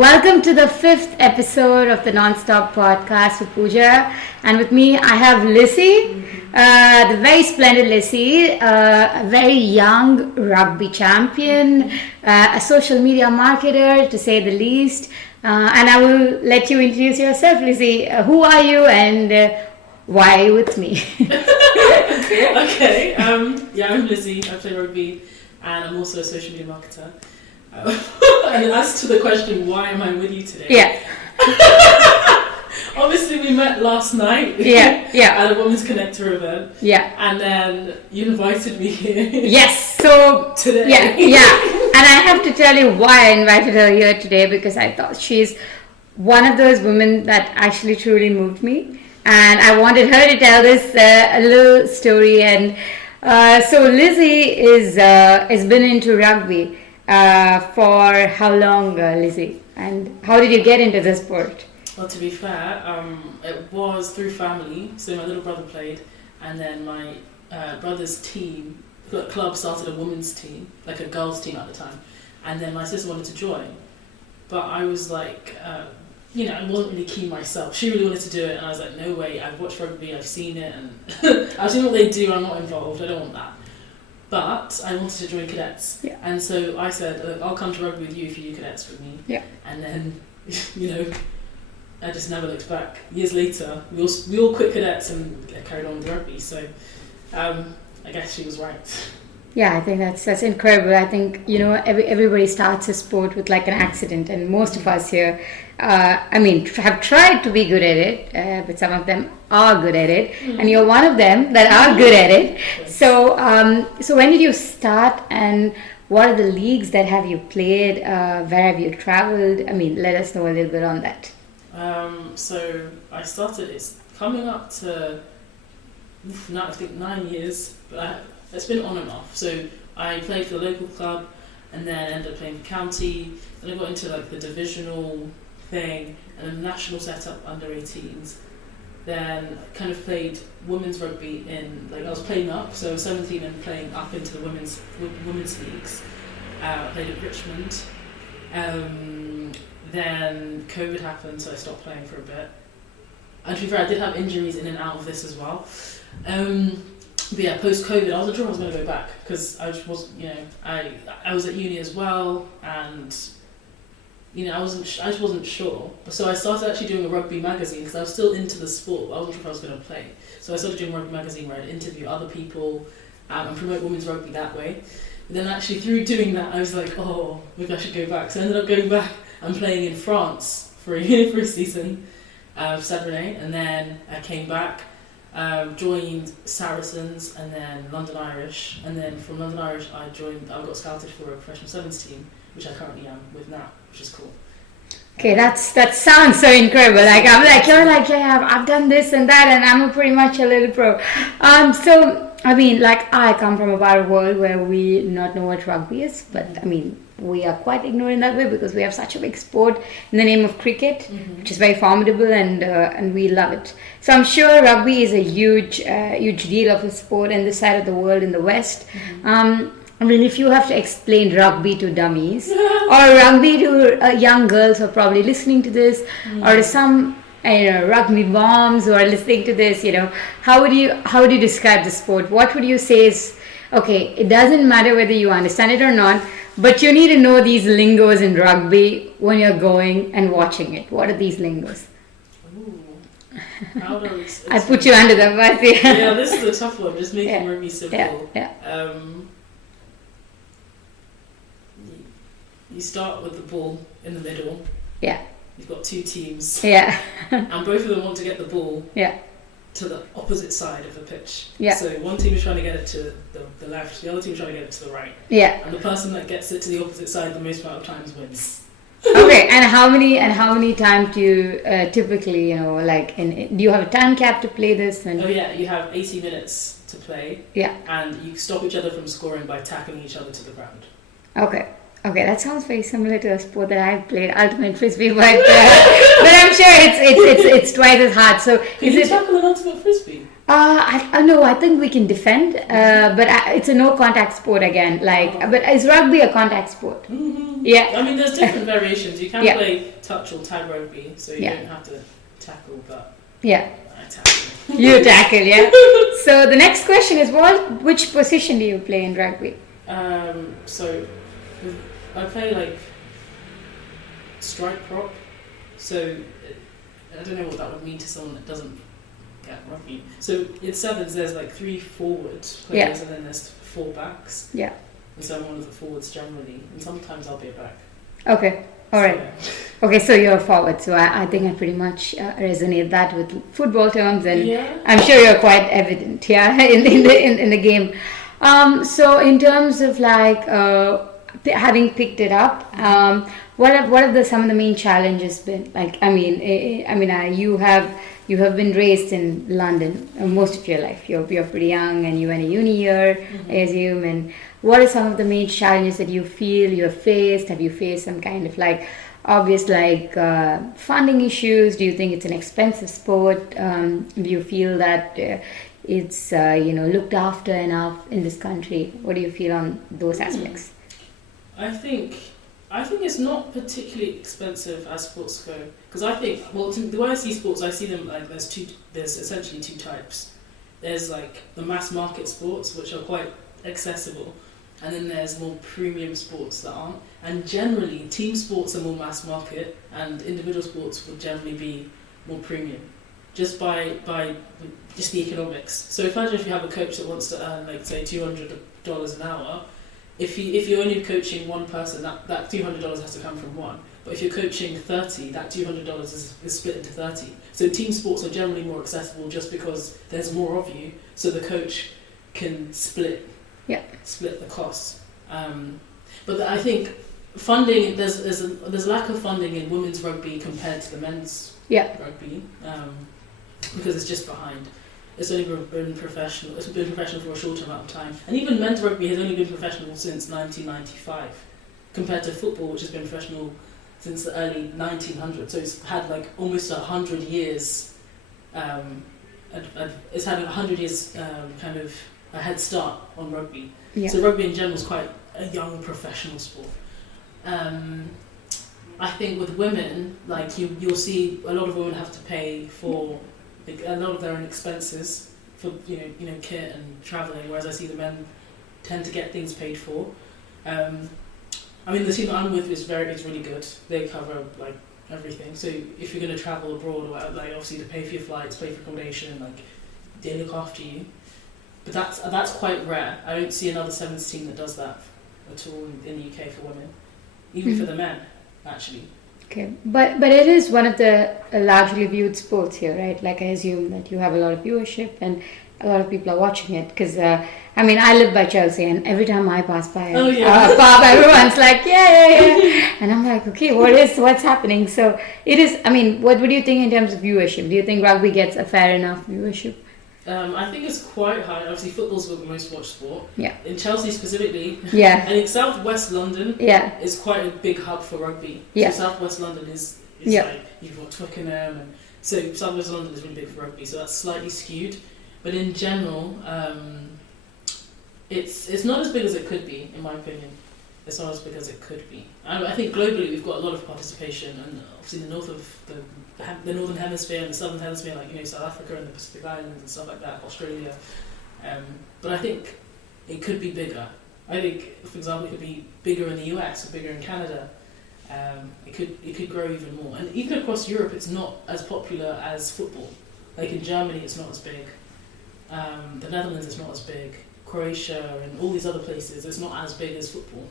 welcome to the 5th episode of the Nonstop Podcast with Pooja. And with me, I have Lizze, the very splendid Lizze, a very young rugby champion, a social media marketer, to say the least. And I will let you introduce yourself, Lizze. Who are you and why are you with me? Okay. I'm Lizze. I play rugby, and I'm also a social media marketer. And as to the question, why am I with you today? Yeah. Obviously, we met last night. Yeah. At a Women's Connector event. Yeah. And then you invited me here. Yes. So today. Yeah. And I have to tell you why I invited her here today, because I thought she's one of those women that actually truly moved me, and I wanted her to tell this a little story. And so Lizze has been into rugby. For how long, Lizze? And how did you get into the sport? Well, to be fair, it was through family. So my little brother played, and then my brother's team, club, started a women's team, like a girls' team at the time. And then my sister wanted to join, but I was like, I wasn't really keen myself. She really wanted to do it, and I was like, no way. I've watched rugby, I've seen it, and I've seen what they do. I'm not involved. I don't want that. But I wanted to join cadets, and so I said, I'll come to rugby with you if you do cadets with me. Yeah. And then, I just never looked back. Years later, we all quit cadets and carried on with rugby. So, I guess she was right. Yeah, I think that's incredible. I think everybody starts a sport with like an accident, and most of us here, have tried to be good at it, but some of them are good at it, and you're one of them that are good at it. Yes. So when did you start, and what are the leagues that have you played? Where have you traveled? Let us know a little bit on that. So I started. It's coming up to now, I think 9 years, but it's been on and off. So I played for the local club, and then ended up playing for county. Then I got into like the divisional thing, and then national setup under 18s. Then I kind of played women's rugby I was playing up, so I was 17 and playing up into the women's leagues. I played at Richmond. Then COVID happened, so I stopped playing for a bit. And to be fair, I did have injuries in and out of this as well. But yeah, post-COVID, I wasn't sure I was going to go back, because I just wasn't, I was at uni as well, and I just wasn't sure. So I started actually doing a rugby magazine, because I was still into the sport, but I wasn't sure if I was going to play. So I started doing a rugby magazine where I'd interview other people and promote women's rugby that way. But then actually through doing that, I was like, oh, maybe I should go back. So I ended up going back and playing in France for a season, Saturday, and then I came back. Joined Saracens, and then London Irish, and then from London Irish I got scouted for a professional sevens team, which I currently am with now, which is cool. Okay, that sounds so incredible. Like I'm like, you're like, yeah, I've done this and that, and I'm pretty much a little pro. I come from a part of the world where we do not know what rugby is, but we are quite ignorant in that way, because we have such a big sport in the name of cricket, which is very formidable, and we love it. So I'm sure rugby is a huge deal of a sport in this side of the world, in the West. If you have to explain rugby to dummies or rugby to young girls who are probably listening to this, or to some rugby moms who are listening to this, how would you describe the sport? What would you say is, okay, it doesn't matter whether you understand it or not, but you need to know these lingos in rugby when you're going and watching it. What are these lingos? I put you under the bus. Yeah, this is a tough one. Just making rugby simple. Yeah. You start with the ball in the middle. Yeah. You've got two teams. Yeah. And both of them want to get the ball. Yeah. To the opposite side of the pitch. Yeah. So one team is trying to get it to the left, the other team is trying to get it to the right. Yeah. And the person that gets it to the opposite side the most amount of times wins. Okay, and how many times do you typically, do you have a time cap to play this? Oh yeah, you have 80 minutes to play. Yeah. And you stop each other from scoring by tackling each other to the ground. Okay, that sounds very similar to a sport that I've played, ultimate frisbee, but I'm sure it's twice as hard. So Can you tackle an ultimate frisbee? No, I think we can defend, but it's a no contact sport again. But is rugby a contact sport? Mm-hmm. Yeah. I mean, there's different variations. You can play touch or tag rugby, so you don't have to tackle, but I tackle. You tackle, yeah. So the next question is, which position do you play in rugby? So I play like strike prop. So I don't know what that would mean to someone that doesn't get rugby. So in sevens, there's like 3 forward players, and then there's 4 backs. Yeah. And so I'm one of the forwards generally, and sometimes I'll be a back. Okay. All right. Okay, so you're a forward. So I think I pretty much resonate that with football terms, and I'm sure you're quite evident, in the game. So in terms of like having picked it up, what have some of the main challenges been? Like, you have been raised in London most of your life. You're pretty young, and you went to uni here, I assume. And what are some of the main challenges that you feel you have faced? Have you faced some kind of like obvious funding issues? Do you think it's an expensive sport? Do you feel that it's looked after enough in this country? What do you feel on those aspects? I think it's not particularly expensive as sports go, because I think, the way I see sports, I see them like there's essentially 2 types. There's like the mass market sports, which are quite accessible, and then there's more premium sports that aren't. And generally, team sports are more mass market, and individual sports would generally be more premium, just by just the economics. So imagine if you have a coach that wants to earn, like, say, $200 an hour. If you're only coaching one person, that $200 has to come from one. But if you're coaching 30, that $200 is split into 30. So team sports are generally more accessible just because there's more of you, so the coach can split the costs. But I think funding, there's a lack of funding in women's rugby compared to the men's rugby, because it's just behind. It's only been professional. It's been professional for a short amount of time, and even men's rugby has only been professional since 1995, compared to football, which has been professional since the early 1900s. So it's had like almost 100 years. It's had 100 years kind of a head start on rugby. Yeah. So rugby in general is quite a young professional sport. I think with women, like you'll see a lot of women have to pay for a lot of their own expenses for kit and travelling, whereas I see the men tend to get things paid for. The team that I'm with is really good. They cover like everything. So if you're going to travel abroad, like obviously to pay for your flights, pay for accommodation, like they look after you. But that's quite rare. I don't see another sevens team that does that at all in the UK for women, even for the men, actually. Okay, but it is one of the largely viewed sports here, right? Like I assume that you have a lot of viewership and a lot of people are watching it because I live by Chelsea, and every time I pass by a pub, everyone's like yeah, and I'm like, okay, what's happening? So it is. What do you think in terms of viewership? Do you think rugby gets a fair enough viewership? I think it's quite high. Obviously, football's the most watched sport. Yeah. In Chelsea specifically. Yeah. And in South West London. Yeah. Is quite a big hub for rugby. Yeah. So South West London is like you've got Twickenham, and so South West London is really big for rugby. So that's slightly skewed, but in general, it's not as big as it could be, in my opinion. It's not as big as it could be. I think globally we've got a lot of participation, and obviously the north of the northern hemisphere and the southern hemisphere, like South Africa and the Pacific Islands and stuff like that, Australia. But I think it could be bigger. I think, for example, it could be bigger in the US or bigger in Canada. It could grow even more, and even across Europe, it's not as popular as football. Like in Germany, it's not as big. The Netherlands, it's not as big. Croatia and all these other places, it's not as big as football.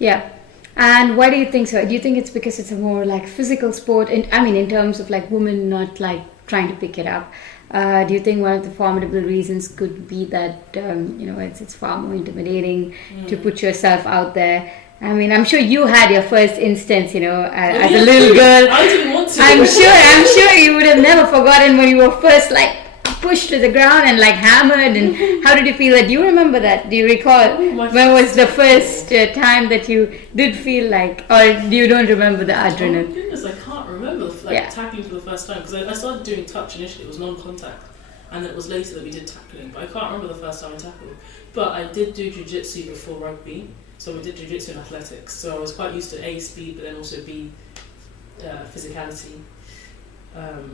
Yeah. And why do you think so? Do you think it's because it's a more like physical sport? In terms of like women not like trying to pick it up. Do you think one of the formidable reasons could be that it's far more intimidating to put yourself out there? I'm sure you had your first instance, as a little girl. I didn't want to. I'm sure you would have never forgotten when you were first like pushed to the ground and like hammered. And how did you feel that? Do you remember that? Do you recall when was the first time that you did feel like, or you don't remember the adrenaline? Oh my goodness, I can't remember tackling for the first time, because I started doing touch initially. It was non-contact, and then it was later that we did tackling. But I can't remember the first time I tackled. But I did do jiu-jitsu before rugby, so we did jiu-jitsu and athletics. So I was quite used to A, speed, but then also B, physicality. But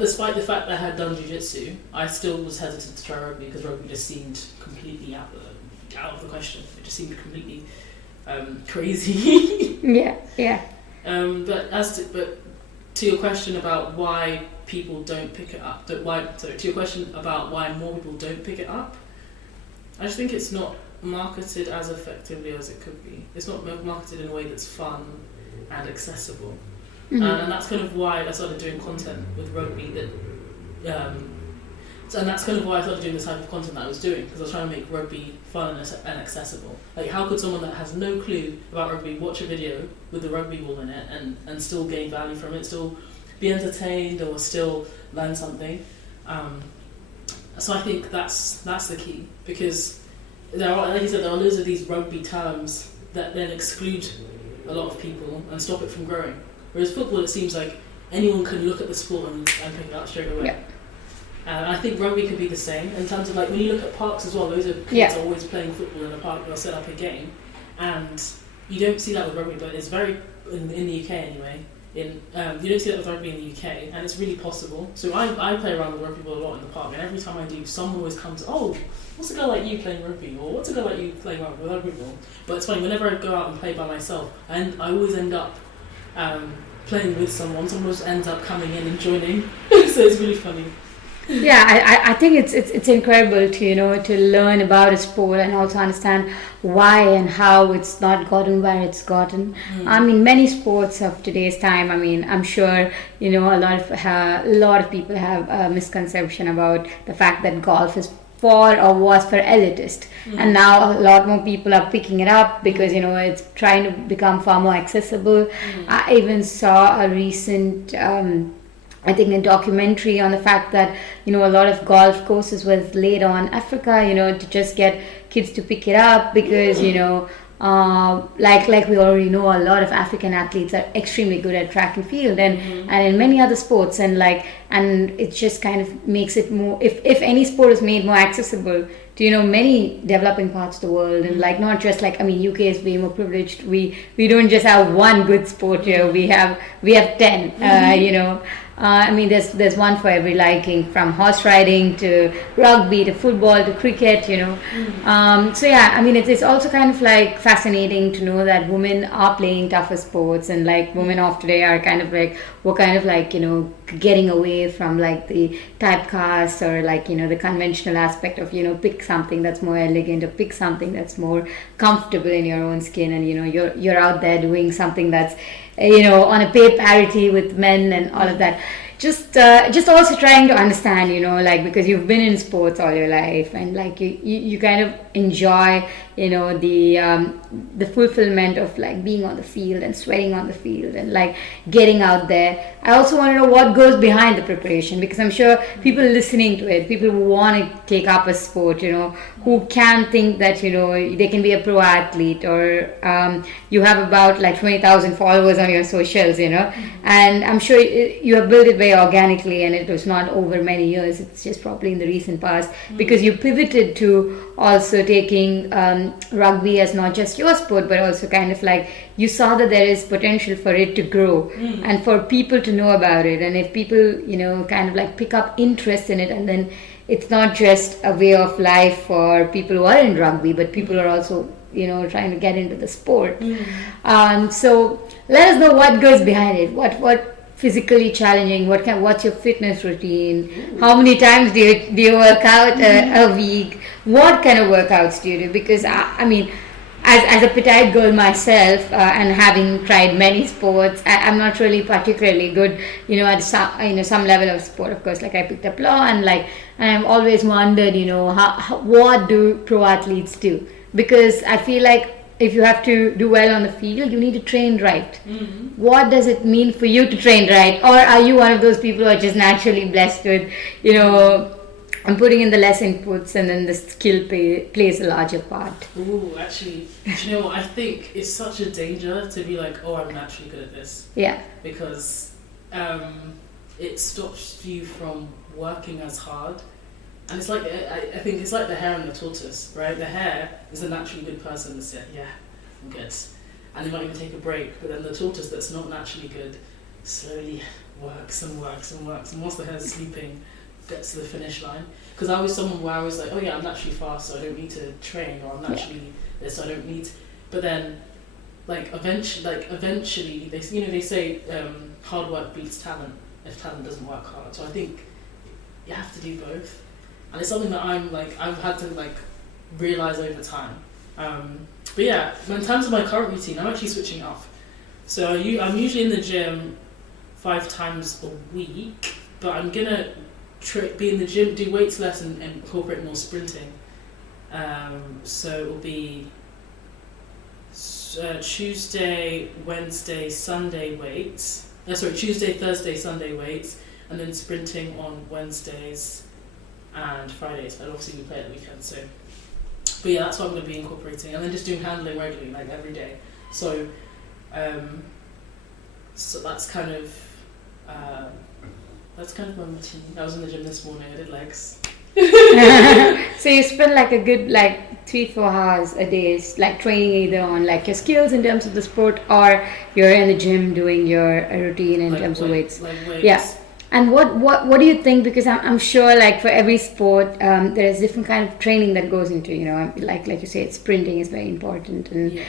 despite the fact that I had done jiu-jitsu, I still was hesitant to try rugby because rugby just seemed completely out of the question. It just seemed completely crazy. Yeah. But to your question about why people don't pick it up, to your question about why more people don't pick it up, I just think it's not marketed as effectively as it could be. It's not marketed in a way that's fun and accessible. Mm-hmm. And that's kind of why I started doing content with rugby. And that's kind of why I started doing the type of content that I was doing, because I was trying to make rugby fun and accessible. Like, how could someone that has no clue about rugby watch a video with the rugby ball in it and still gain value from it, still be entertained or still learn something? So I think that's the key, because there are, like you said, there are loads of these rugby terms that then exclude a lot of people and stop it from growing. Whereas football, it seems like anyone can look at the sport and pick it up straight away. Yeah. And I think rugby could be the same in terms of, like, when you look at parks as well, loads of kids are always playing football in a park. They'll set up a game, and you don't see that with rugby, but it's very in the UK anyway. You don't see that with rugby in the UK, and it's really possible. So I play around with rugby ball a lot in the park, and every time I do, someone always comes, oh, what's a girl like you playing rugby, or what's a girl like you playing rugby ball? But it's funny, whenever I go out and play by myself, and I always end up playing with someone always ends up coming in and joining. So it's really funny. Yeah, I think it's incredible to learn about a sport and also understand why and how it's not gotten where it's gotten. I mean, many sports of today's time, I mean, I'm sure a lot of people have a misconception about the fact that golf is for or was for elitist, and now a lot more people are picking it up because it's trying to become far more accessible. I even saw a recent I think a documentary on the fact that a lot of golf courses was laid on Africa, to just get kids to pick it up because like we already know, a lot of African athletes are extremely good at track and field and in many other sports, and it just kind of makes it more, if any sport is made more accessible to many developing parts of the world, and not just UK is way more privileged. We don't just have one good sport here, we have 10. I mean, there's one for every liking, from horse riding to rugby to football to cricket, So yeah, I mean, it's also kind of fascinating to know that women are playing tougher sports, and women of today are getting away from the typecast or the conventional aspect of pick something that's more elegant or pick something that's more comfortable in your own skin, and you're out there doing something that's on a pay parity with men and all of that. Just also trying to understand, because you've been in sports all your life, and you kind of enjoy, the fulfillment of being on the field and sweating on the field and getting out there. I also want to know what goes behind the preparation, because I'm sure people listening to it, people who want to take up a sport, who can think that they can be a pro athlete, or you have about 20,000 followers on your socials, and I'm sure you have built it very organically, and it was not over many years. It's just probably in the recent past, because you pivoted to also taking rugby as not just your sport, but also kind of you saw that there is potential for it to grow and for people to know about it, and if people kind of pick up interest in it, and then it's not just a way of life for people who are in rugby, but people are also trying to get into the sport. So let us know what goes behind it. What physically challenging? What's your fitness routine? How many times do you work out a week? What kind of workouts do you do? Because I mean, as a petite girl myself, and having tried many sports, I'm not really particularly good, at some level of sport. Of course, I picked up law, and I've always wondered, what do pro athletes do? Because I feel if you have to do well on the field, you need to train right. What does it mean for you to train right? Or are you one of those people who are just naturally blessed with, I'm putting in the less inputs, and then the skill plays a larger part? Ooh, actually, do you know what? I think it's such a danger to be I'm naturally good at this. Yeah. Because it stops you from working as hard. And it's like, I think it's like the hare and the tortoise, right? The hare is a naturally good person that said, yeah, I'm good. And they might even take a break. But then the tortoise that's not naturally good slowly works and works and works. And once the hare's sleeping, gets to the finish line. Because I was someone where I was like, oh yeah, I'm naturally fast, so I don't need to train, or I'm naturally this, so I don't need to. But then, eventually, they say hard work beats talent if talent doesn't work hard. So I think you have to do both. And it's something that I've had to realize over time. But yeah, in terms of my current routine, I'm actually switching up. So I'm usually in the gym 5 times a week, but I'm gonna be in the gym, do weights less, and incorporate more sprinting. So it will be Tuesday, Wednesday, Sunday weights. Tuesday, Thursday, Sunday weights, and then sprinting on Wednesdays and Fridays. And obviously we play at the weekend, so. But yeah, that's what I'm going to be incorporating, and then just doing handling regularly, every day. So, so that's kind of my routine. I was in the gym this morning. I did legs. So you spend a good 3-4 hours a day, training either on your skills in terms of the sport, or you're in the gym doing your routine in terms of weights. Weights. Yeah. And what do you think? Because I'm sure for every sport there's different kind of training that goes into, like you said, sprinting is very important, and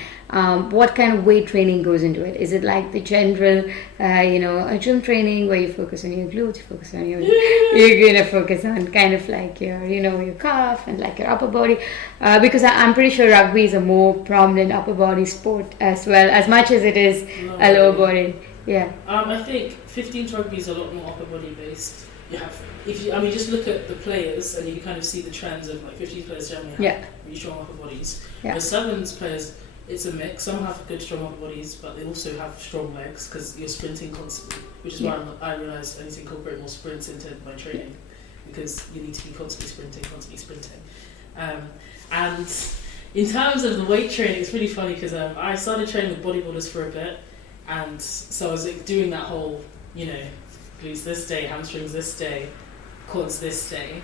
what kind of weight training goes into it? Is it like the general a gym training where you focus on your glutes, you focus on you're gonna focus on kind of your your calf and your upper body, because I'm pretty sure rugby is a more prominent upper body sport as well, as much as it is a lower body. Yeah. I think 15 rugby is a lot more upper body based. You just look at the players and you can kind of see the trends of 15 players generally have really strong upper bodies. Yeah. The 7s players, it's a mix. Some have good strong upper bodies, but they also have strong legs because you're sprinting constantly, which is why I realised I need to incorporate more sprints into my training, because you need to be constantly sprinting. And in terms of the weight training, it's really funny because I started training with bodybuilders for a bit. And so I was doing that whole, glutes this day, hamstrings this day, quads this day.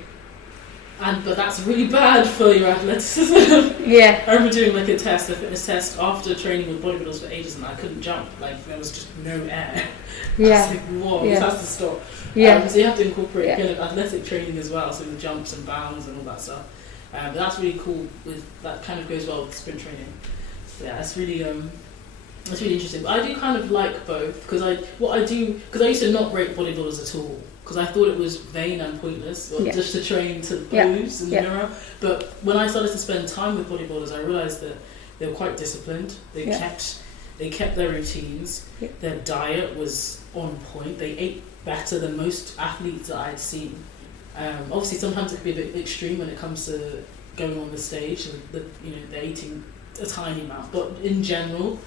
But that's really bad for your athleticism. Yeah. I remember doing a fitness test after training with bodybuilders for ages, and I couldn't jump. There was just no air. Yeah. I was whoa, this has to stop. Yeah. So you have to incorporate kind of athletic training as well, so the jumps and bounds and all that stuff. But that's really cool. That kind of goes well with sprint training. So yeah, it's really interesting. But I do kind of like both, because I used to not rate bodybuilders at all, because I thought it was vain and pointless, just to train to pose in the mirror. But when I started to spend time with bodybuilders, I realised that they were quite disciplined. They kept their routines. Their diet was on point. They ate better than most athletes that I'd seen. Obviously, sometimes it can be a bit extreme when it comes to going on the stage. They're eating a tiny amount, but in general.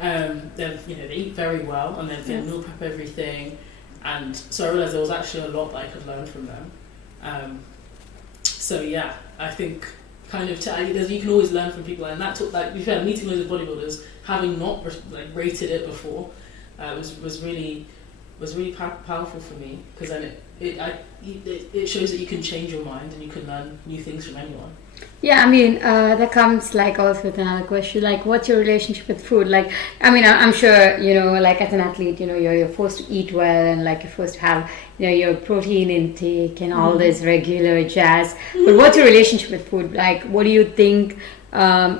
They eat very well, and they meal prep everything, and so I realised there was actually a lot that I could learn from them. So yeah, I think you can always learn from people, and that took meeting loads of bodybuilders, having not rated it before, was really powerful for me, because then it shows that you can change your mind and you can learn new things from anyone. Yeah, that comes also with another question, what's your relationship with food? I'm sure, as an athlete, you're forced to eat well, and you're forced to have, your protein intake and all this regular jazz. But what's your relationship with food? What do you think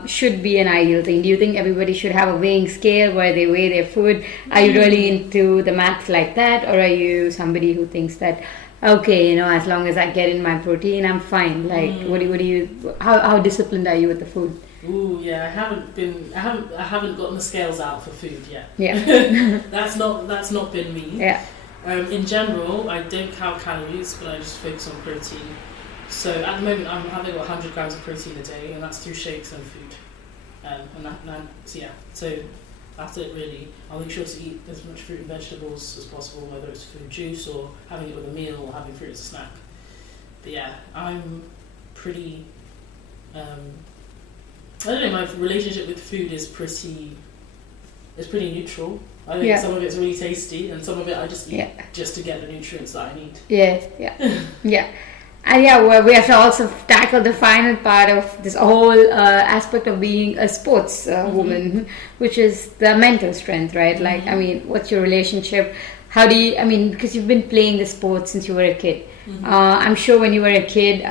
should be an ideal thing? Do you think everybody should have a weighing scale where they weigh their food? Are you really into the maths like that, or are you somebody who thinks that, okay, as long as I get in my protein, I'm fine? What do you? How disciplined are you with the food? Ooh, yeah, I haven't gotten the scales out for food yet. Yeah. that's not been me. Yeah. In general, I don't count calories, but I just focus on protein. So at the moment, I'm having 100 grams of protein a day, and that's through shakes and food. So that's it really. I'll make sure to eat as much fruit and vegetables as possible, whether it's fruit juice or having it with a meal or having fruit as a snack. But yeah, I'm pretty, I don't know, my relationship with food is is pretty neutral. I think some of it's really tasty, and some of it I just eat just to get the nutrients that I need. Yeah. And well, we have to also tackle the final part of this whole aspect of being a sports woman, which is the mental strength, right? Like, I mean, what's your relationship? How do you, I mean, because you've been playing the sport since you were a kid. I'm sure when you were a kid,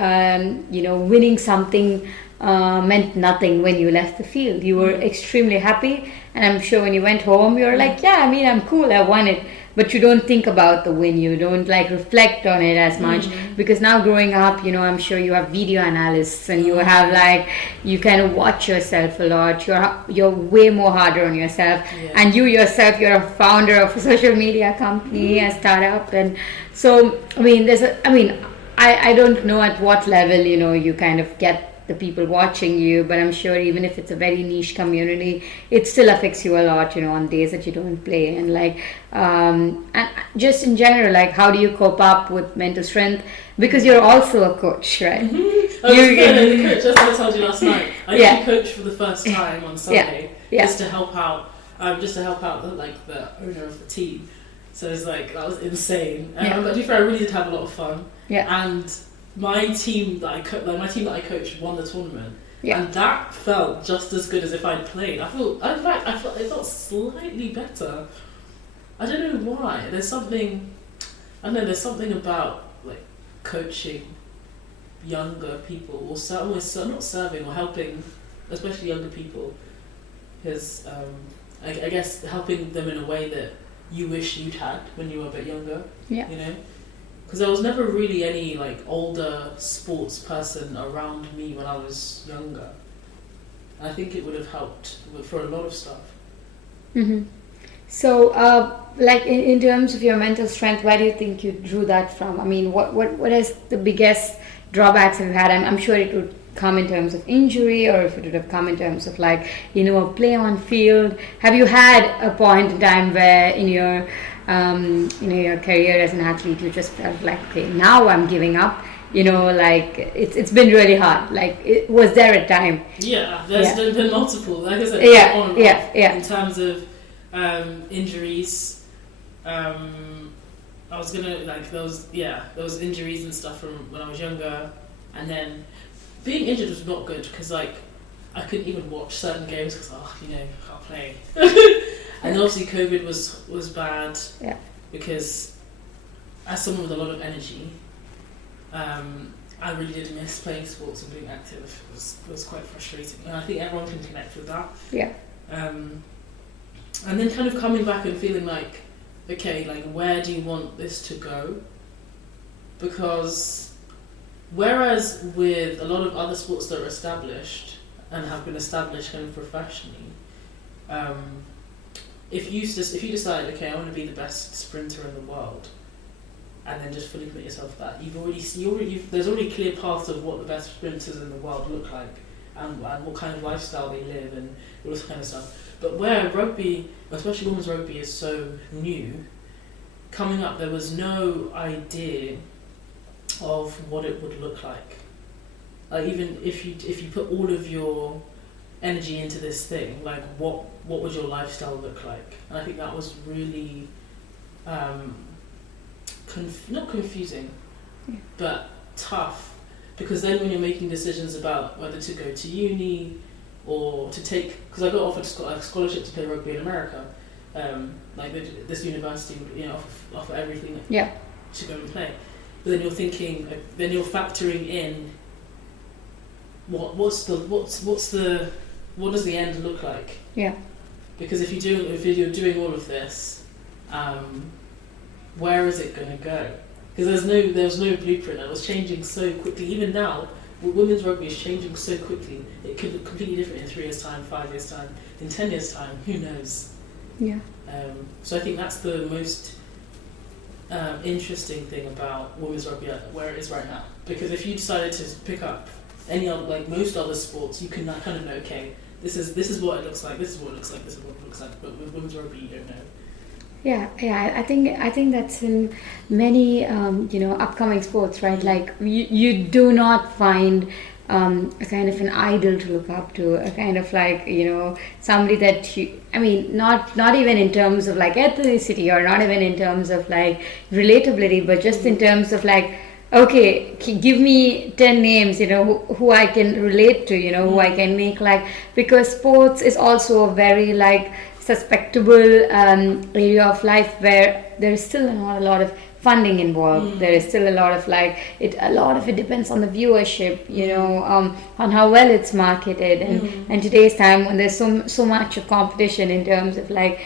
winning something meant nothing when you left the field. You were extremely happy, and I'm sure when you went home, you're like, I'm cool, I won it. But you don't think about the win. You don't reflect on it as much because now growing up, I'm sure you have video analysts and you have you kind of watch yourself a lot. You're way more harder on yourself, and you yourself, you're a founder of a social media company, a startup, and so I don't know at what level you kind of get the people watching you, but I'm sure even if it's a very niche community, it still affects you a lot, on days that you don't play, and and just in general, how do you cope up with mental strength, because you're also a coach, right? I was coach, as I told you last night. I actually coached for the first time on Sunday, just to help out the owner of the team. So it's that was insane. But to be fair, I really did have a lot of fun. And my team that I coached won the tournament, and that felt just as good as if I'd played. I felt it felt slightly better. I don't know why. There's something about coaching younger people, or almost not serving or helping, especially younger people, because I guess helping them in a way that you wish you'd had when you were a bit younger. Because there was never really any older sports person around me when I was younger. And I think it would have helped for a lot of stuff. So, in terms of your mental strength, where do you think you drew that from? I mean, what is the biggest drawbacks you've had? I'm sure it would come in terms of injury, or if it would have come in terms of a play on field. Have you had a point in time where in your career as an athlete, you just felt okay, now I'm giving up? It's been really hard. Was there a time? Yeah, there's been multiple. Like I said, on and off. In terms of injuries, I was gonna there was injuries and stuff from when I was younger, and then being injured was not good because I couldn't even watch certain games because I can't play. And obviously COVID was bad because as someone with a lot of energy, I really did miss playing sports and being active. It was quite frustrating, and I think everyone can connect with that. And then kind of coming back and feeling where do you want this to go? Because whereas with a lot of other sports that are established and have been established kind of professionally, if you decide, I want to be the best sprinter in the world, and then just fully commit yourself to that, there's already clear paths of what the best sprinters in the world look like, and what kind of lifestyle they live, and all this kind of stuff. But where rugby, especially women's rugby, is so new, coming up there was no idea of what it would look like. Even if you put all of your energy into this thing, what would your lifestyle look like? And I think that was really not confusing, but tough, because then when you're making decisions about whether to go to uni or to take, because I got offered a scholarship to play rugby in America, this university would offer everything to go and play. But then you're thinking, then you're factoring in what does the end look like? Because if you're doing all of this, where is it going to go? Because there was no blueprint. It was changing so quickly. Even now, women's rugby is changing so quickly. It could look completely different in 3 years' time, 5 years' time, in 10 years' time. Who knows? So I think that's the most interesting thing about women's rugby where it is right now. Because if you decided to pick up any other, most other sports, you can kind of know, okay, this is what it looks like, this is what it looks like, this is what it looks like. But with women's rugby, you don't know. I think that's in many upcoming sports, right? You do not find a kind of an idol to look up to, a kind of like, somebody that you, I mean, not even in terms of like ethnicity, or not even in terms of like relatability, but just in terms of like, okay, give me 10 names, who I can relate to, who I can make like, because sports is also a very like susceptible area of life where there is still not a lot of funding involved. There is still a lot of like a lot of it depends on the viewership, on how well it's marketed, and today's time when there's so much of competition in terms of like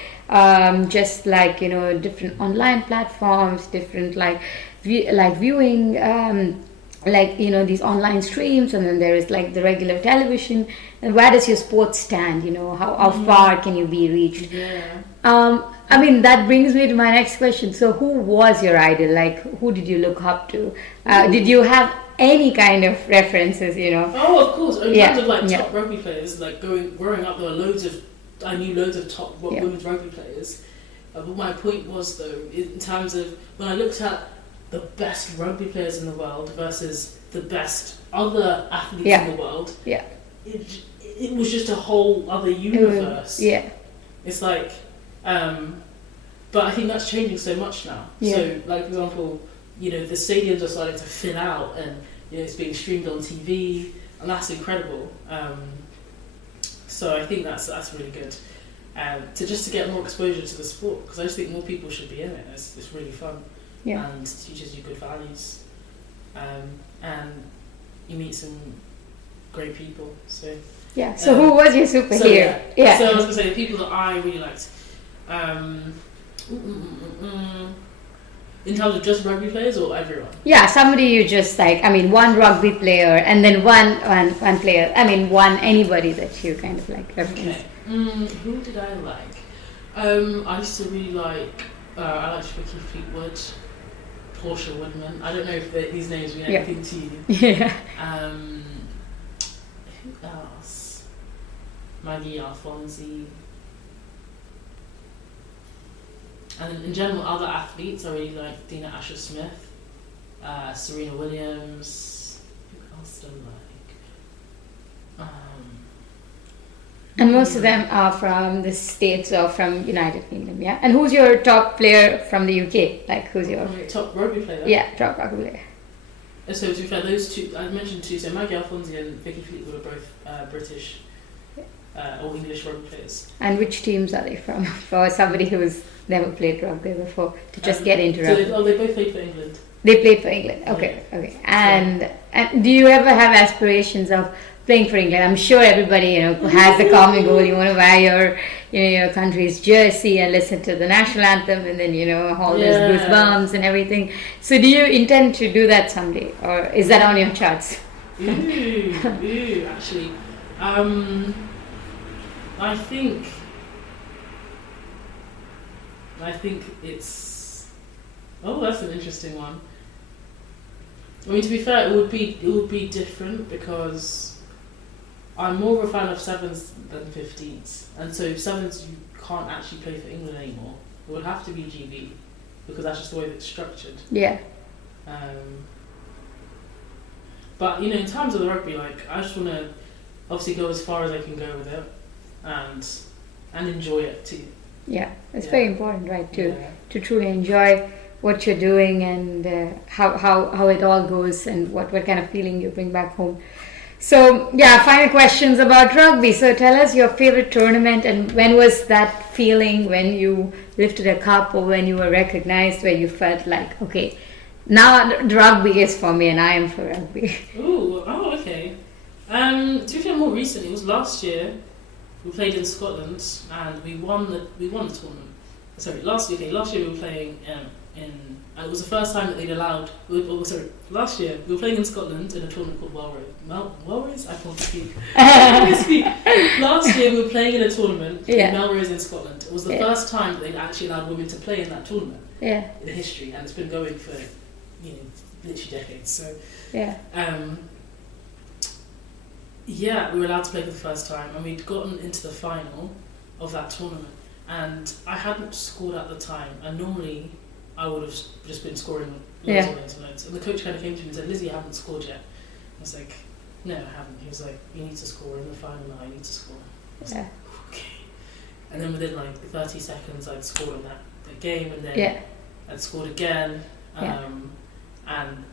just like different online platforms, different like viewing these online streams, and then there is like the regular television. And where does your sport stand? How far can you be reached? I mean, that brings me to my next question. So who was your idol? Like, who did you look up to? Did you have any kind of references, Oh, of course. In terms of like top rugby players, like growing up, there were I knew loads of top women's rugby players. But my point was, though, in terms of when I looked at the best rugby players in the world versus the best other athletes in the world, it was just a whole other universe. It's like, but I think that's changing so much now. So, like, for example, the stadiums are starting to fill out, and it's being streamed on TV, and that's incredible. So I think that's really good. To get more exposure to the sport, because I just think more people should be in it. It's really fun. And teaches you good values, and you meet some great people. So So who was your superhero? So I was gonna say the people that I really liked. In terms of just rugby players or everyone? Yeah, somebody you just like. I mean, one rugby player, and then one player. I mean, anybody that you kind of like reference. Okay. Who did I like? I used to really like. I liked Vicky Fleetwood. Portia Woodman. I don't know if these names mean anything to you. Who else? Maggie Alfonsi. And in general, other athletes, I really like Dina Asher-Smith, Serena Williams. Who else do I like? And most of them are from the States or from United Kingdom, yeah? And who's your top player from the UK? Like, who's your... top rugby player? Yeah, top rugby player. So, to be fair, those two, I mentioned two, so Maggie Alfonsi and Vicky Fleetwood are both British or English rugby players. And which teams are they from? For somebody who's never played rugby before, to just get into rugby. They both played for England. They played for England, okay. And do you ever have aspirations of playing for England? I'm sure everybody, has the common goal. You want to wear your country's jersey and listen to the national anthem, and then all those goosebumps and everything. So, do you intend to do that someday, or is that on your charts? Actually, I think it's. Oh, that's an interesting one. I mean, to be fair, it would be different because I'm more of a fan of sevens than 15s, and so sevens you can't actually play for England anymore. It would have to be GB because that's just the way it's structured. But in terms of the rugby, like I just want to obviously go as far as I can go with it, and enjoy it too. It's very important, right? To truly enjoy what you're doing, and how it all goes, and what kind of feeling you bring back home. So, final questions about rugby. So, tell us your favorite tournament, and when was that feeling when you lifted a cup, or when you were recognized, where you felt like, okay, now rugby is for me and I am for rugby. Okay. To be fair, more recently, it was last year. We played in Scotland and we won the tournament. Sorry, last year we were playing it was the first time that they'd allowed. Last year we were playing in Scotland in a tournament called Melrose. I can't speak. Last year we were playing in a tournament in Melrose in Scotland. It was the first time that they'd actually allowed women to play in that tournament in history, and it's been going for literally decades. So we were allowed to play for the first time, and we'd gotten into the final of that tournament, and I hadn't scored at the time, and normally I would have just been scoring loads and loads and loads. And the coach kind of came to me and said, "Lizzie, you haven't scored yet." I was like, no, I haven't. He was like, you need to score in the final now, you need to score. I was Yeah. like, okay. And then within like 30 seconds, I'd scored on that game, and then Yeah. I'd scored again. Yeah. And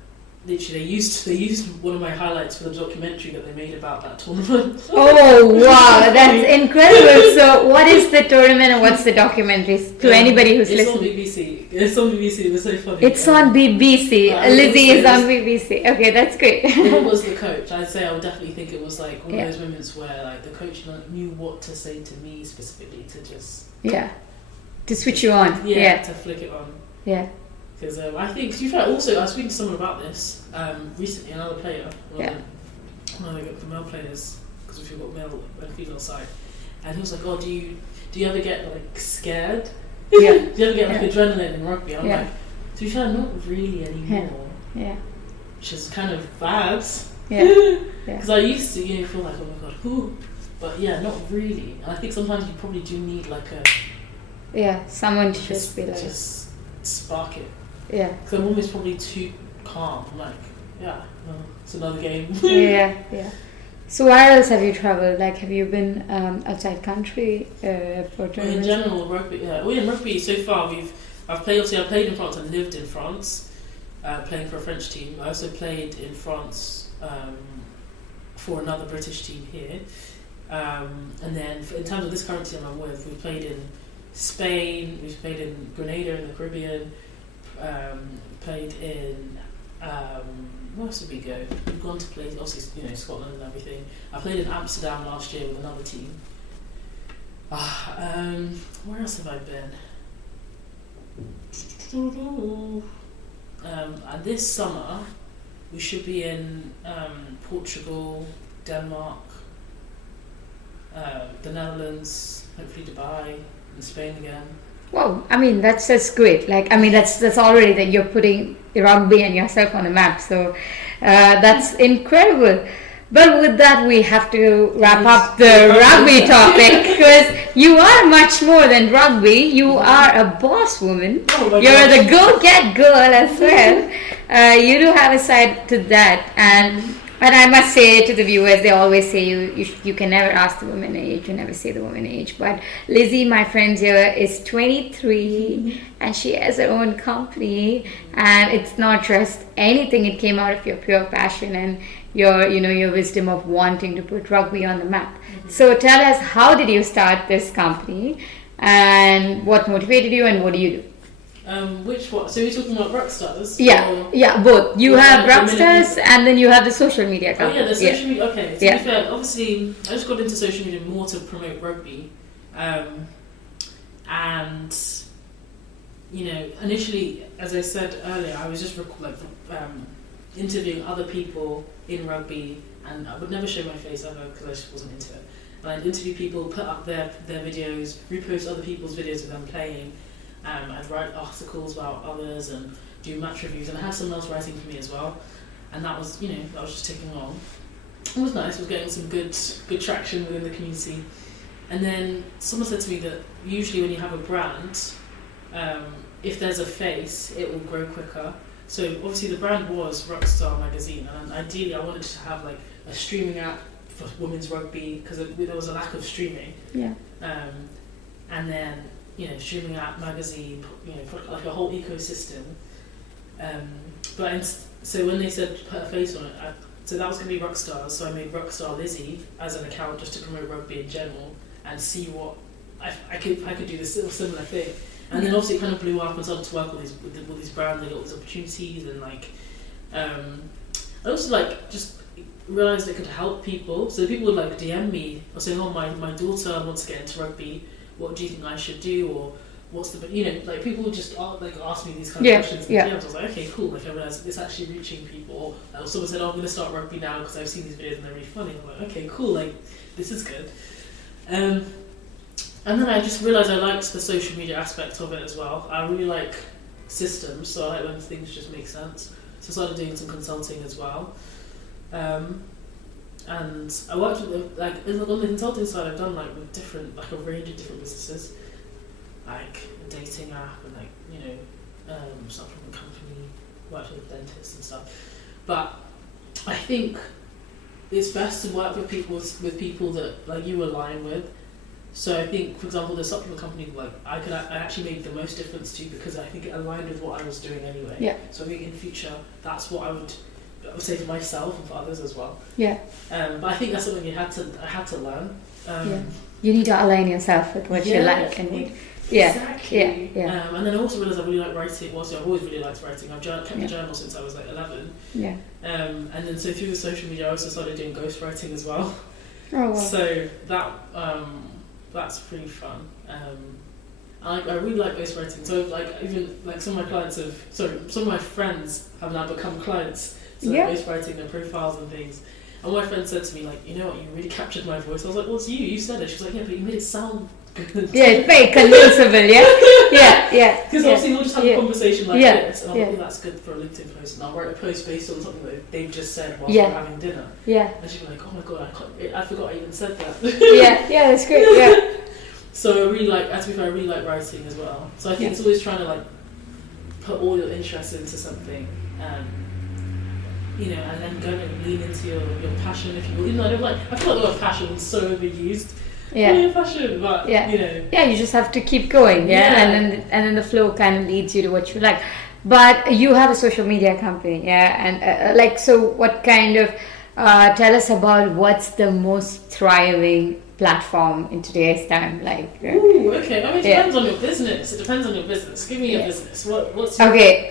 literally, they used one of my highlights for the documentary that they made about that tournament. Oh wow, that's incredible. So, what is the tournament and what's the documentary to anybody who's it's listening? It's on BBC. It was so funny. It's on BBC. Lizze is on BBC. Okay, that's great. Who was the coach? I'd say I would definitely think it was like one Yeah. of those moments where like the coach knew what to say to me specifically to just To switch you on. to flick it on. Yeah. Because I think, to be fair, also I was speaking to someone about this recently, another player, one of the male players, because we've got male and female side, and he was like, "Oh, do you ever get like scared? Yeah. Do you ever get like adrenaline in rugby?" I'm Yeah. like, to be fair, not really anymore. Yeah. Which is kind of bad. Yeah. Because I used to, feel like, oh my god, whoo, but yeah, not really. And I think sometimes you probably do need like Someone to just be like, just spark it. yeah. Because I'm always probably too calm. I'm like, it's another game. Yeah. So where else have you traveled? Like, have you been outside country for tournaments? In general, rugby. Yeah, in rugby so far I played in France and lived in France, playing for a French team. I also played in France for another British team here, and then in terms of this current team I'm with, we played in Spain, we've played in Grenada in the Caribbean, played in where else did we go? We've gone to play obviously Scotland and everything. I played in Amsterdam last year with another team. Where else have I been? And this summer we should be in Portugal, Denmark, the Netherlands, hopefully Dubai, and Spain again. Wow, I mean that's great. Like, I mean that's already that you're putting rugby and yourself on the map. So that's incredible. But with that, we have to wrap up the rugby topic, because you are much more than rugby. You are a boss woman. You're the go-get girl as well. You do have a side to that, and I must say to the viewers, they always say you can never ask the woman age, you never say the woman age. But Lizze, my friend here, is 23 and she has her own company, and it's not just anything. It came out of your pure passion and your wisdom of wanting to put rugby on the map. So tell us, how did you start this company and what motivated you and what do you do? Which one? So we're talking about Rockstars? Yeah, both. You have Rockstars and then you have the social media account. Oh yeah, the social media. Okay, to be fair, obviously I just got into social media more to promote rugby, and initially, as I said earlier, I was just interviewing other people in rugby, and I would never show my face ever because I just wasn't into it. But I'd interview people, put up their videos, repost other people's videos of them playing. I'd write articles about others and do match reviews, and I had someone else writing for me as well, and that was just ticking along. It was nice. I was getting some good traction within the community, and then someone said to me that usually when you have a brand, if there's a face, it will grow quicker. So obviously the brand was Rockstar Magazine, and ideally I wanted to have like a streaming app for women's rugby because there was a lack of streaming. Yeah. And then streaming app, magazine, like a whole ecosystem. So when they said put a face on it, so that was going to be Rockstars. So I made Rockstar Lizze as an account just to promote rugby in general and see what I could do this similar thing. And then obviously it kind of blew up and started to work with these brands. I got all these opportunities, and I also just realised it could help people. So people would DM me or saying, "Oh, my daughter wants to get into rugby. What do you think I should do?" Or what's the people would just ask me these kind of questions. And I was like, okay, cool. I realised it's actually reaching people. Or someone said, "Oh, I'm going to start rugby now because I've seen these videos and they're really funny." I'm like, okay, cool. This is good. And then I just realised I liked the social media aspect of it as well. I really like systems, so I like when things just make sense. So I started doing some consulting as well. And I worked with on the consulting side, I've done with a range of different businesses, like a dating app and supplement company, worked with dentists and stuff. But I think it's best to work with people that like you align with. So I think, for example, the supplement company, like I actually made the most difference to because I think it aligned with what I was doing anyway. Yeah. So I think in future, that's what I would say for myself and for others as well. Yeah. But I think that's something I had to learn. You need to align yourself with what you like and what. Yeah. Exactly. Yeah. And then I also realised I really like writing. Well, I've always really liked writing. I've kept a journal since I was like 11. Yeah. And then so through the social media, I also started doing ghostwriting as well. Oh wow. So that's pretty fun. I really like ghostwriting. So like even like some of my friends have now become clients. So ghostwriting their profiles and things. And my friend said to me like, you know what, you really captured my voice. I was like, well, it's you. You said it. She was like, yeah, but you made it sound good. Yeah, it's very convincible. Yeah. Because obviously we'll just have a conversation like this, and I'm like, oh, that's good for a LinkedIn post. And I'll write a post based on something that they've just said whilst we're having dinner. Yeah. And she'll be like, oh my god, I forgot I even said that. Yeah, that's great. Yeah. So I really like writing as well. So I think it's always trying to like put all your interest into something, you know, and then go and lean into your passion, if you will. Even though I feel like the word passion is so overused. Yeah. Your passion, but you know. Yeah, you just have to keep going, and then the flow kind of leads you to what you like. But you have a social media company, and so what kind of tell us about what's the most thriving platform in today's time, like. Ooh, okay. I mean, it depends on your business. It depends on your business. Give me your business. What's your okay.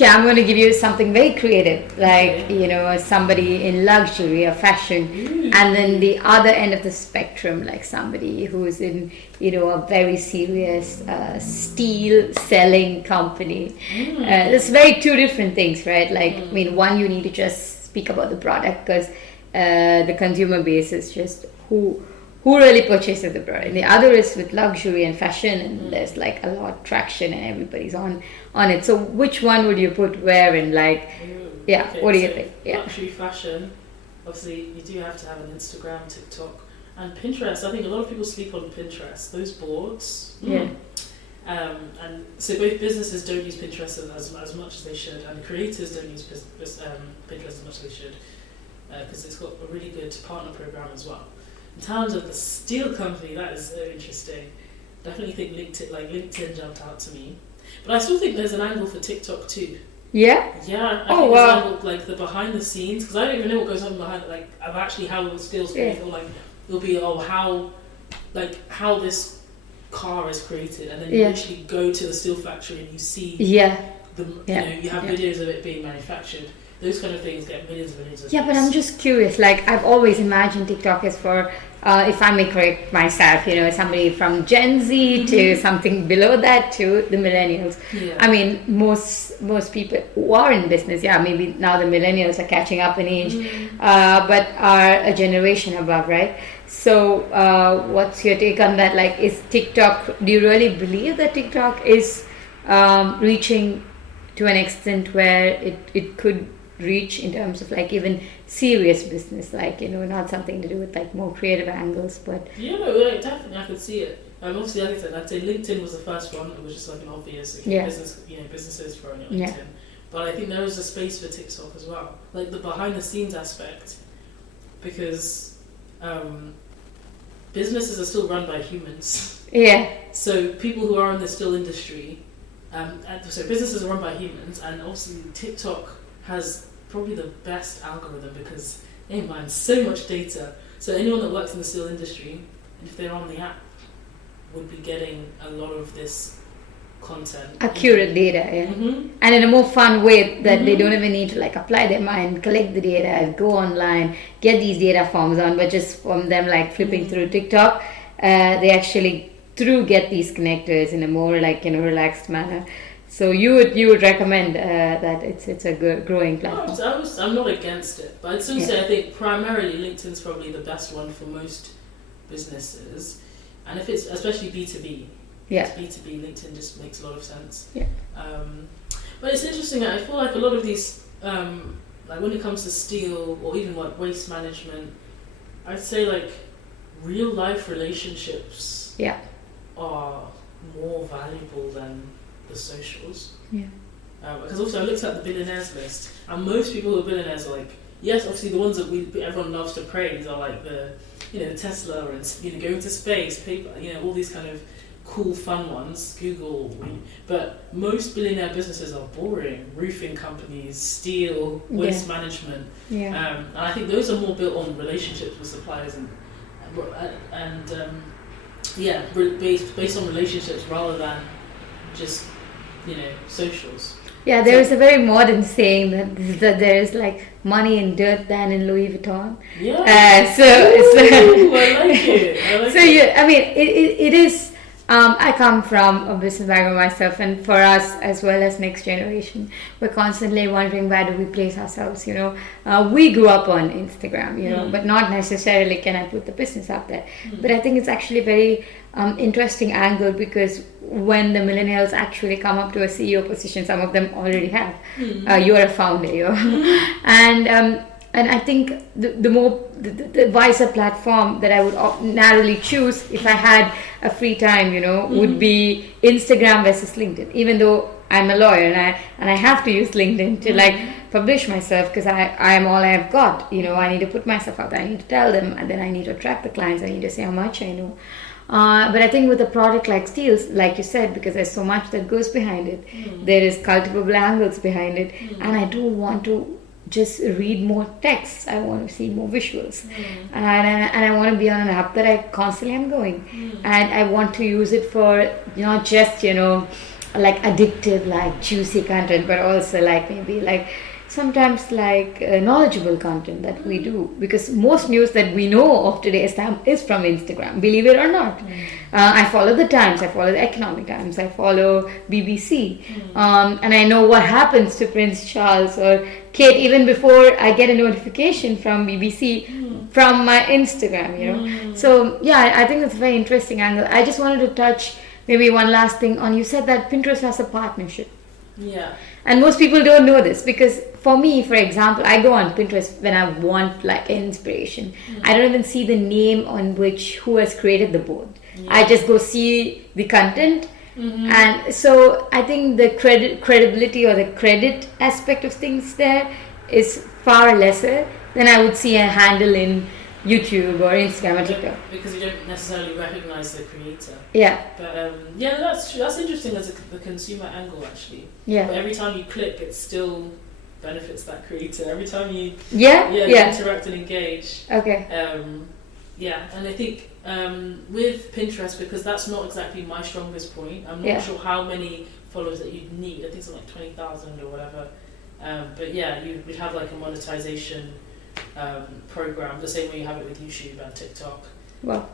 I'm going to give you something very creative, like you know, somebody in luxury or fashion, and then the other end of the spectrum, like somebody who's in, you know, a very serious steel selling company. It's very two different things, right? Like, I mean, one, you need to just speak about the product because the consumer base is just who really purchases the product. And the other is with luxury and fashion, and there's like a lot of traction and everybody's on it. So which one would you put where and like, what do you think? Luxury fashion, obviously you do have to have an Instagram, TikTok, and Pinterest. I think a lot of people sleep on Pinterest, those boards. And so both businesses don't use Pinterest as much as they should, and creators don't use Pinterest as much as they should, because it's got a really good partner program as well. In terms of the steel company, that is so interesting. Definitely think LinkedIn jumped out to me, but I still think there's an angle for TikTok too. Yeah. Yeah. I think there's an angle, like the behind the scenes, because I don't even know what goes on behind, like of actually how the steel's created, or like it'll be how this car is created, and then you actually go to the steel factory and you see you have videos of it being manufactured. Those kind of things get millions of views. But I'm just curious, like I've always imagined TikTok is for if I may correct myself, you know, somebody from Gen Z to something below that to the millennials. I mean, most people who are in business, maybe now the millennials are catching up in age, but are a generation above, right? So what's your take on that? Like, is TikTok, do you really believe that TikTok is reaching to an extent where it could reach in terms of like even serious business, like, you know, not something to do with like more creative angles, but definitely I could see it. Obviously, like I said, I'd say LinkedIn was the first one. It was just like an obvious business, businesses throwing it on LinkedIn. But I think there is a space for TikTok as well, like the behind the scenes aspect, because businesses are still run by humans. So people who are in the still industry, so businesses are run by humans, and obviously TikTok has probably the best algorithm because they mine so much data. So anyone that works in the steel industry, if they're on the app, would be getting a lot of this content. Accurate data, and in a more fun way that they don't even need to like apply their mind, collect the data, go online, get these data forms on, but just from them like flipping through TikTok, they actually get these connectors in a more like, you know, relaxed manner. So you would recommend that it's a good growing platform? No, I'm not against it, but I'd still say I think primarily LinkedIn's probably the best one for most businesses, and if it's especially B2B, it's B2B, LinkedIn just makes a lot of sense. But it's interesting. I feel like a lot of these, like when it comes to steel or even like waste management, I'd say like real life relationships are more valuable than the socials. Because also I looked at the billionaires list, and most people who are billionaires are like yes, obviously the ones that everyone loves to praise are like the, Tesla and going to space, paper, all these kind of cool, fun ones. Google, but most billionaire businesses are boring. Roofing companies, steel, waste management, and I think those are more built on relationships with suppliers based on relationships rather than just socials. Yeah, there is a very modern saying that there is like money in dirt than in Louis Vuitton. Yeah. I like it. So I mean, it is. I come from a business background myself, and for us as well as next generation, we're constantly wondering where do we place ourselves. We grew up on Instagram, but not necessarily can I put the business up there. But I think it's actually a very interesting angle, because when the millennials actually come up to a CEO position, some of them already have. You're a founder, and I think the wiser platform that I would narrowly choose if I had a free time, would be Instagram versus LinkedIn. Even though I'm a lawyer and I have to use LinkedIn to publish myself, because I am all I've got. I need to put myself out there. I need to tell them, and then I need to attract the clients. I need to say how much I know. But I think with a product like Steels, like you said, because there's so much that goes behind it, there is cultivable angles behind it, and I don't want to just read more text. I want to see more visuals, and I want to be on an app that I constantly am going, and I want to use it for not just like addictive, like juicy content, but also like maybe like sometimes like knowledgeable content that we do, because most news that we know of today's time is from Instagram, believe it or not. I follow the Times, I follow the Economic Times, I follow BBC, and I know what happens to Prince Charles or Kate even before I get a notification from BBC from my Instagram. So yeah, I think that's a very interesting angle. I just wanted to touch maybe one last thing on, you said that Pinterest has a partnership. Yeah. And most people don't know this, because for me, for example, I go on Pinterest when I want like inspiration. I don't even see the name on who has created the board. I just go see the content. And so I think the credibility or the credit aspect of things there is far lesser than I would see a handle in YouTube or Instagram or TikTok. Because you don't necessarily recognize the creator. Yeah. But that's true. That's interesting as the consumer angle, actually. Yeah. But every time you click, it still benefits that creator. Every time you interact and engage. Okay. And I think with Pinterest, because that's not exactly my strongest point. I'm not sure how many followers that you'd need. I think it's like 20,000 or whatever. But yeah, you would have like a monetization program, the same way you have it with YouTube and TikTok. Well,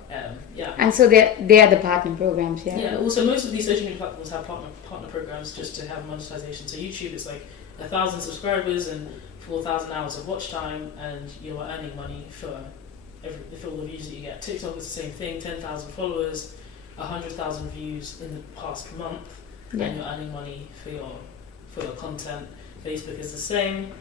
yeah. And so they are the partner programs, yeah. Yeah. Also, most of these social media platforms have partner programs just to have monetization. So YouTube is like 1,000 subscribers and 4,000 hours of watch time, and you are earning money for all the views that you get. TikTok is the same thing: 10,000 followers, 100,000 views in the past month, and you're earning money for your content. Facebook is the same.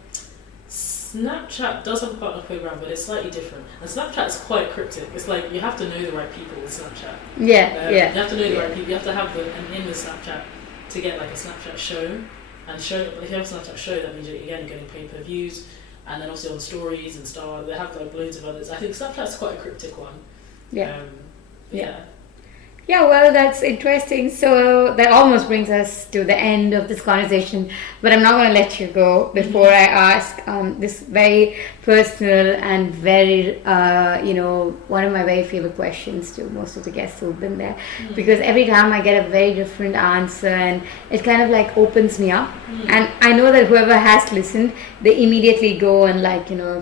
Snapchat does have a partner program, but it's slightly different. And Snapchat is quite cryptic. It's like you have to know the right people with Snapchat. You have to know the right people. You have to have an in with Snapchat to get like a Snapchat show. And if you have a Snapchat show, that means you're getting pay-per-views. And then also on stories and stuff, they have like loads of others. I think Snapchat's quite a cryptic one. Yeah, well, that's interesting. So that almost brings us to the end of this conversation, but I'm not going to let you go before I ask this very personal and very, one of my very favorite questions to most of the guests who've been there, because every time I get a very different answer, and it kind of like opens me up. And I know that whoever has listened, they immediately go and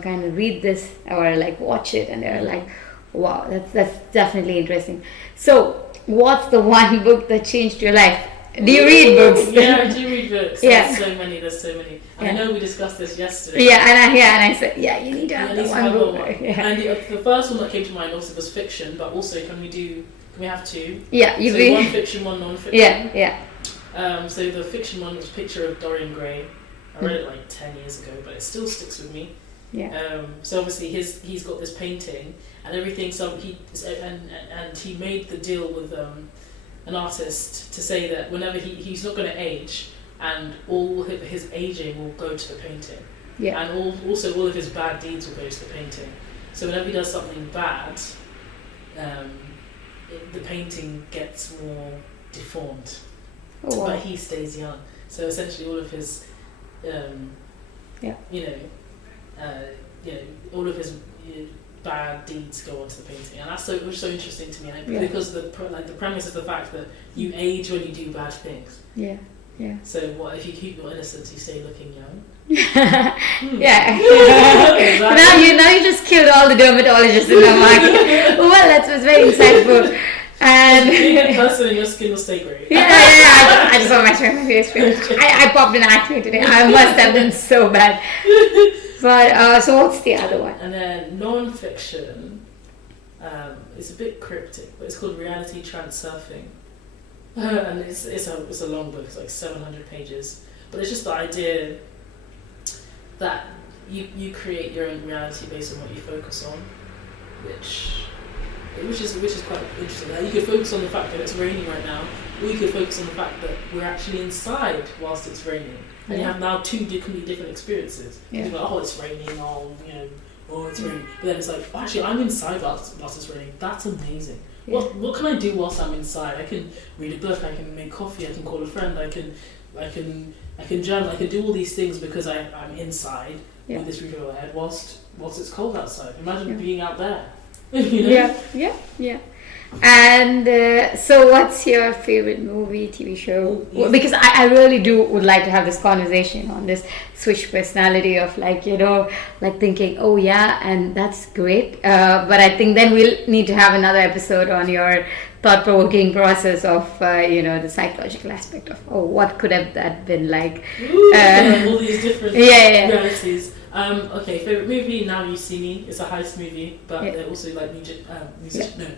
kind of read this or like watch it, and they're like, wow, that's definitely interesting. So, what's the one book that changed your life? Do you read books? Yeah, I do read books. There's so many. And I know we discussed this yesterday. Yeah, and I said, you need to have that one book. And the first one that came to mind also was fiction, but also can we have two? Yeah, one fiction, one non-fiction. Yeah. So the fiction one was Picture of Dorian Gray. I read it like 10 years ago, but it still sticks with me. Yeah. So obviously he's got this painting and everything. So he made the deal with an artist to say that whenever he's not going to age, and all his aging will go to the painting. Yeah. And also all of his bad deeds will go to the painting. So whenever he does something bad, the painting gets more deformed. Oh, wow. But he stays young. So essentially all of his, all of his bad deeds go onto the painting. And that's so interesting to me. Because the premise is the fact that you age when you do bad things. Yeah. Yeah. So what if you keep your innocence, you stay looking young? Yeah. Exactly. Now you just killed all the dermatologists in the market. Well, that was very insightful. And being a person and your skin will stay great. Yeah. I just want my face. I popped an acne today. I must have been so bad. But so what's the other one? And then non-fiction. It's a bit cryptic, but it's called Reality Transurfing. And it's a long book. It's like 700 pages. But it's just the idea that you create your own reality based on what you focus on, which is quite interesting. Like you could focus on the fact that it's raining right now, or you could focus on the fact that we're actually inside whilst it's raining, and you have now two completely different experiences. You're like, oh, it's raining, it's raining, but then it's like, oh, actually, I'm inside whilst it's raining. That's amazing. Yeah. What can I do whilst I'm inside? I can read a book, I can make coffee, I can call a friend, I can journal, I can do all these things because I'm inside with this roof over my head whilst it's cold outside. Imagine being out there. Yeah. And so what's your favorite movie, TV show? Well, because I really would like to have this conversation on this switch personality of like thinking, oh yeah, and that's great, but I think then we'll need to have another episode on your thought-provoking process of the psychological aspect of what could have that been like. All these different realities. Okay, favorite movie, Now You See Me. It's a heist movie, but they're also like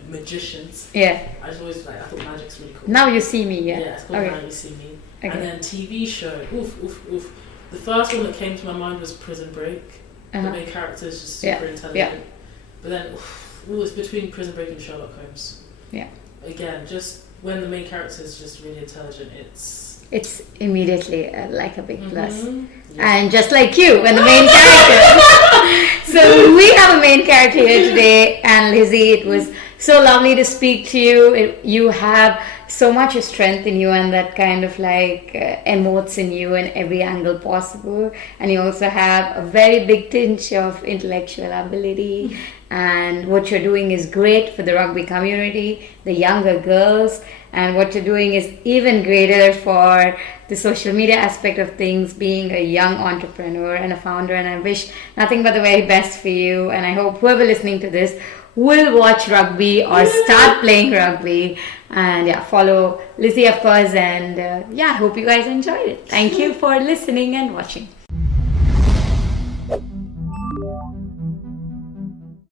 magicians. Yeah. I thought magic's really cool. Now You See Me, yeah. Yeah, it's called Now You See Me. Okay. And then TV show, oof. The first one that came to my mind was Prison Break. The main character is just super intelligent. Yeah. But then, it's between Prison Break and Sherlock Holmes. Yeah. Again, just when the main character is just really intelligent, it's immediately like a big plus. Yeah. And just like you, when the main character. So we have a main character here today, and Lizzie, it was so lovely to speak to you. You have so much strength in you, and that kind of like emotes in you in every angle possible. And you also have a very big tinge of intellectual ability. And what you're doing is great for the rugby community, the younger girls. And what you're doing is even greater for the social media aspect of things, being a young entrepreneur and a founder. And I wish nothing but the very best for you. And I hope whoever listening to this will watch rugby or start playing rugby. And follow Lizzie, of course. And I hope you guys enjoyed it. Thank you for listening and watching.